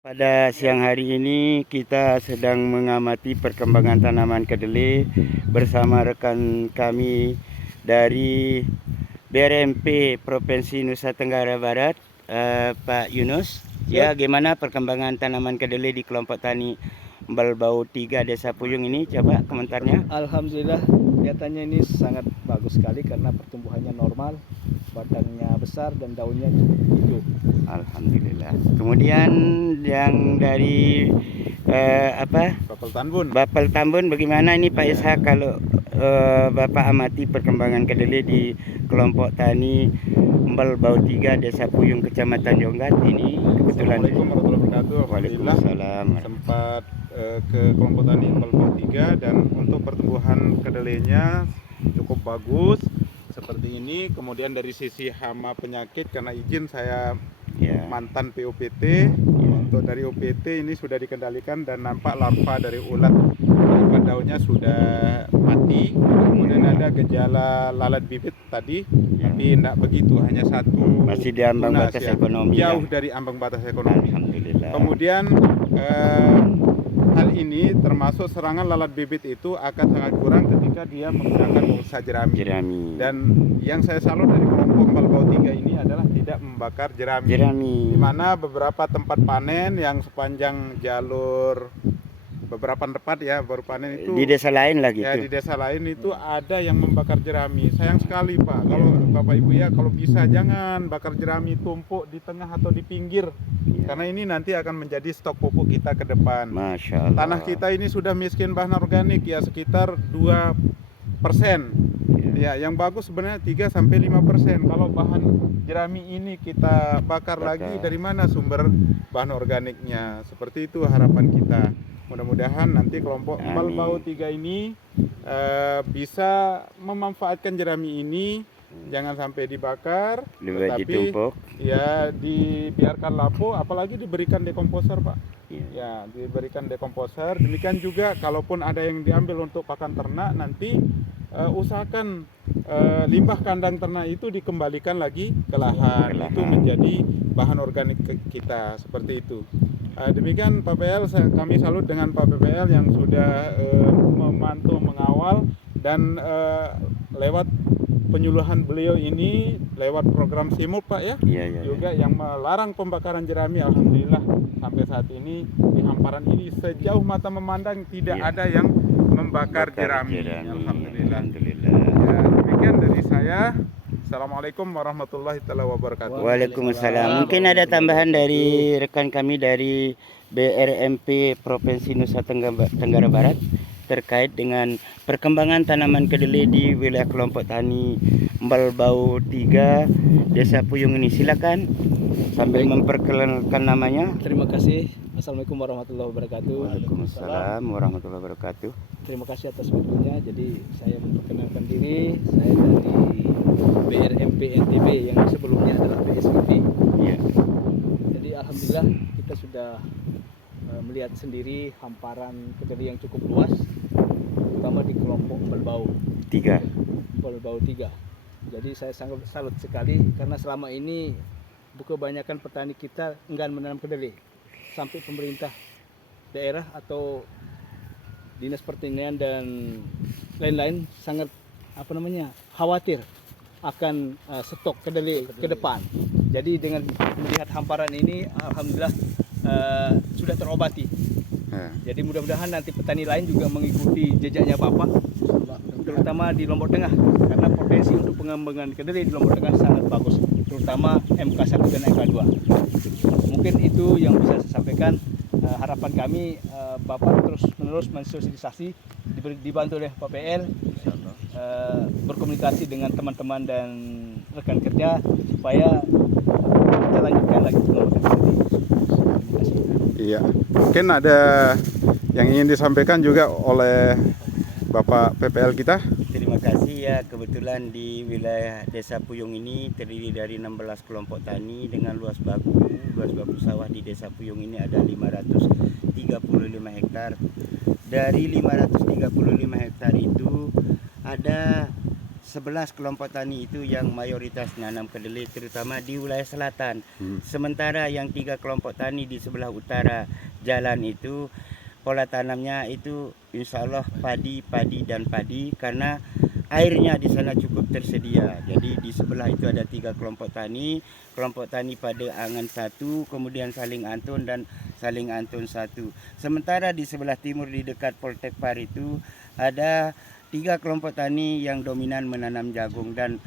Pada siang hari ini kita sedang mengamati perkembangan tanaman kedelai bersama rekan kami dari BRMP Provinsi Nusa Tenggara Barat, Pak Yunus. Ya, gimana perkembangan tanaman kedelai di kelompok tani Mbelbau 3 Desa Puyung ini? Coba komentarnya. Alhamdulillah, kelihatannya ini sangat bagus sekali karena pertumbuhannya normal, batangnya besar dan daunnya cukup hijau. Alhamdulillah. Kemudian yang dari Bapel Tambun, bagaimana ini Pak Ishak kalau Bapak amati perkembangan kedelai di kelompok tani Mbelbau 3 Desa Puyung Kecamatan Jonggat ini kebetulan. Assalamualaikum warahmatullahi wabarakatuh. Waalaikumsalam. Sempat ke kelompok tani Mbelbau 3 dan untuk pertumbuhan kedelainya cukup bagus seperti ini. Kemudian dari sisi hama penyakit, karena izin saya mantan PUPT, untuk dari UPT ini sudah dikendalikan dan nampak larva dari ulat pada daunnya sudah mati. Kemudian ada gejala lalat bibit tadi, tapi tidak begitu, hanya satu. Masih di ambang batas ekonomi. Jauh dari ambang batas ekonomi. Alhamdulillah. Kemudian hal ini termasuk serangan lalat bibit itu akan sangat kurang ketika dia menggunakan mulsa jerami. Dan yang saya salut dari kelompok Mbelbau 3 ini adalah tidak membakar jerami. Di mana beberapa tempat panen yang sepanjang jalur beberapa tempat ya baru panen itu di desa lain lagi ya, di desa lain itu ada yang membakar jerami. Sayang sekali Pak, kalau Bapak Ibu ya, kalau bisa jangan bakar jerami tumpuk di tengah atau di pinggir, karena ini nanti akan menjadi stok pupuk kita ke depan. Masya Allah. Tanah kita ini sudah miskin bahan organik ya, sekitar 2%. Ya, yang bagus sebenarnya 3-5%. Kalau bahan jerami ini kita bakar lagi, dari mana sumber bahan organiknya? Seperti itu harapan kita. Mudah-mudahan nanti kelompok Mbelbau 3 ini bisa memanfaatkan jerami ini, jangan sampai dibakar, tetapi ya dibiarkan lapuk, apalagi diberikan dekomposer Pak. Ya, diberikan dekomposer. Demikian juga kalaupun ada yang diambil untuk pakan ternak, nanti usahakan limbah kandang ternak itu dikembalikan lagi ke lahan. Itu menjadi bahan organik kita, seperti itu. Demikian Pak PL, kami salut dengan Pak PPL yang sudah memantau mengawal dan lewat penyuluhan beliau ini, lewat program SIMUP Pak ya, juga yang melarang pembakaran jerami. Alhamdulillah sampai saat ini di hamparan ini sejauh mata memandang tidak ada yang membakar jerami. Alhamdulillah. Ya, demikian dari saya. Assalamualaikum warahmatullahi wabarakatuh. Waalaikumsalam. Mungkin ada tambahan dari rekan kami dari BRMP Provinsi Nusa Tenggara Barat terkait dengan perkembangan tanaman kedelai di wilayah kelompok tani Mbelbau 3 Desa Puyung ini. Silakan sambil memperkenalkan namanya. Terima kasih. Assalamualaikum warahmatullahi wabarakatuh. Waalaikumsalam warahmatullahi wabarakatuh. Terima kasih atas waktunya. Jadi saya memperkenalkan diri, saya dari BRMP NTB yang sebelumnya adalah PSBB. Jadi alhamdulillah kita sudah melihat sendiri hamparan kedelai yang cukup luas, terutama di kelompok Mbelbau 3. Jadi saya sangat salut sekali karena selama ini kebanyakan petani kita enggan menanam kedelai, sampai pemerintah daerah atau dinas pertanian dan lain-lain sangat khawatir akan stok kedelai ke depan. Jadi dengan melihat hamparan ini, alhamdulillah sudah terobati. Jadi mudah-mudahan nanti petani lain juga mengikuti jejaknya Bapak, terutama di Lombok Tengah, karena potensi untuk pengembangan kedelai di Lombok Tengah sangat bagus, terutama MK1 dan MK2. Mungkin itu yang bisa saya sampaikan. Harapan kami Bapak terus-menerus mensosialisasi, dibantu oleh Pak PL, berkomunikasi dengan teman-teman dan rekan kerja supaya kita lanjutkan lagi pengembangan kedelai. Terima kasih. Iya, mungkin ada yang ingin disampaikan juga oleh Bapak PPL kita. Terima kasih ya, kebetulan di wilayah Desa Puyung ini terdiri dari 16 kelompok tani dengan luas baku sawah di Desa Puyung ini ada 535 hektar. Dari 535 hektar itu ada 11 kelompok tani itu yang mayoritas nanam kedelai terutama di wilayah selatan. Sementara yang 3 kelompok tani di sebelah utara jalan itu pola tanamnya itu insya Allah padi dan padi karena airnya di sana cukup tersedia. Jadi di sebelah itu ada 3 kelompok tani pada angan 1, kemudian saling antun dan saling antun 1. Sementara di sebelah timur di dekat Poltek Par itu ada 3 kelompok tani yang dominan menanam jagung, dan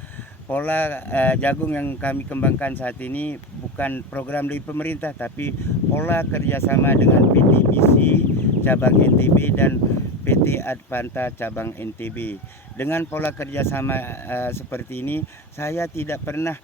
pola jagung yang kami kembangkan saat ini bukan program dari pemerintah tapi pola kerjasama dengan PT BC cabang NTB dan PT Advanta cabang NTB. Dengan pola kerjasama seperti ini saya tidak pernah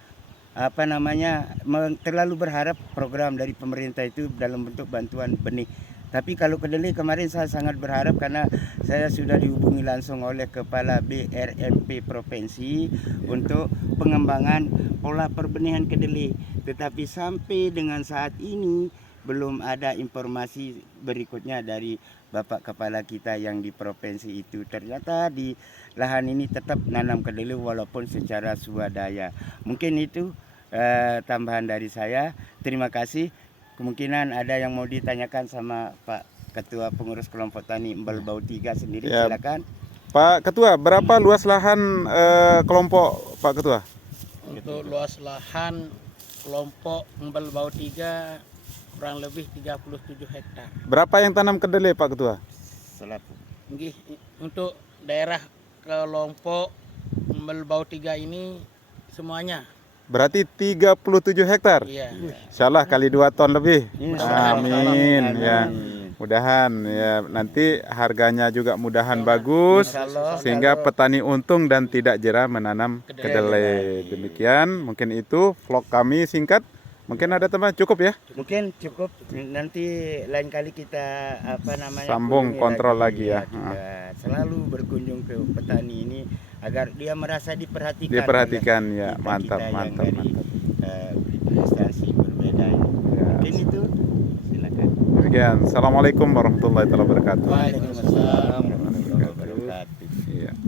terlalu berharap program dari pemerintah itu dalam bentuk bantuan benih. Tapi kalau kedelai kemarin saya sangat berharap karena saya sudah dihubungi langsung oleh Kepala BRMP Provinsi untuk pengembangan pola perbenihan kedelai. Tetapi sampai dengan saat ini belum ada informasi berikutnya dari Bapak Kepala kita yang di provinsi itu. Ternyata di lahan ini tetap nanam kedelai walaupun secara swadaya. Mungkin itu tambahan dari saya. Terima kasih. Kemungkinan ada yang mau ditanyakan sama Pak Ketua Pengurus Kelompok Tani Embal Bau 3 sendiri, Ya. silakan. Pak Ketua, berapa luas lahan kelompok Pak Ketua? Untuk luas lahan kelompok Embal Bau 3 kurang lebih 37 hektar. Berapa yang tanam kedelai Pak Ketua? Selaku. Nggih, untuk daerah kelompok Embal Bau 3 ini semuanya. Berarti 37 hektar. Iya. Insyaallah kali 2 ton lebih. Insya Allah. Amin. Amin. Ya. Mudahan ya nanti harganya juga mudahan bagus Insya Allah. sehingga petani untung dan tidak jera menanam kedelai. Demikian mungkin itu vlog kami singkat. Mungkin ada teman cukup ya? Mungkin cukup, nanti lain kali kita Sambung, kunjungi kontrol lagi ya. juga. Selalu berkunjung ke petani ini agar dia merasa diperhatikan. Diperhatikan oleh ya, kita mantap, yang mantap, dari mantap. instansi berbeda ini. Ya. Mungkin itu, silakan. Demikian. Assalamualaikum warahmatullahi wabarakatuh. Waalaikumsalam.